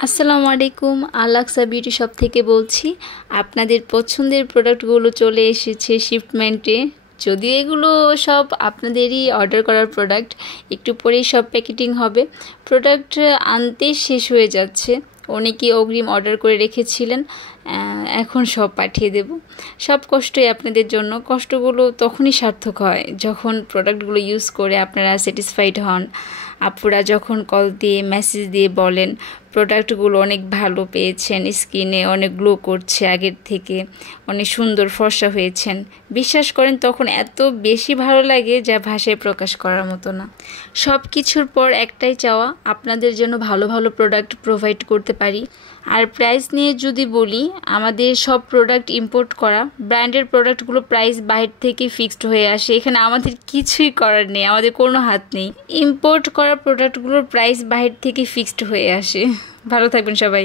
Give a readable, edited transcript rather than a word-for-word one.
আসসালামু আলাইকুম, আলাক্সা beauty shop থেকে বলছি। আপনাদের পছন্দের প্রোডাক্টগুলো চলে এসেছে শিপমেন্টে। যদিও এগুলো সব আপনাদেরই অর্ডার করার প্রোডাক্ট, একটু পরেই সব প্যাকেটিং হবে। প্রোডাক্ট আনতে শেষ হয়ে যাচ্ছে, অনেকেই অগ্রিম অর্ডার করে রেখেছিলেন, এখন সব পাঠিয়ে দেব। সব কষ্টই আপনাদের জন্য। কষ্টগুলো তখনই সার্থক হয় যখন প্রোডাক্টগুলো ইউজ করে আপনারা স্যাটিসফাইড হন। আপুরা যখন কল দিয়ে মেসেজ দিয়ে বলেন প্রোডাক্টগুলো অনেক ভালো পেয়েছেন, স্কিনে অনেক গ্লো করছে, আগের থেকে অনেক সুন্দর ফর্সা হয়েছেন, বিশ্বাস করেন তখন এত বেশি ভালো লাগে যা ভাষায় প্রকাশ করার মতো না। সব কিছুর পর একটাই চাওয়া, আপনাদের জন্য ভালো ভালো প্রোডাক্ট প্রোভাইড করতে পারি। আর প্রাইস নিয়ে যদি বলি, আমাদের সব প্রোডাক্ট ইম্পোর্ট করা, ব্র্যান্ডের প্রোডাক্টগুলো প্রাইস বাইরে থেকে ফিক্সড হয়ে আসে, এখানে আমাদের কিছুই করার নেই, আমাদের কোনো হাত নেই। ইম্পোর্ট করা প্রোডাক্টগুলোর প্রাইস বাইরে থেকে ফিক্সড হয়ে আসে। ভালো থাকবেন সবাই।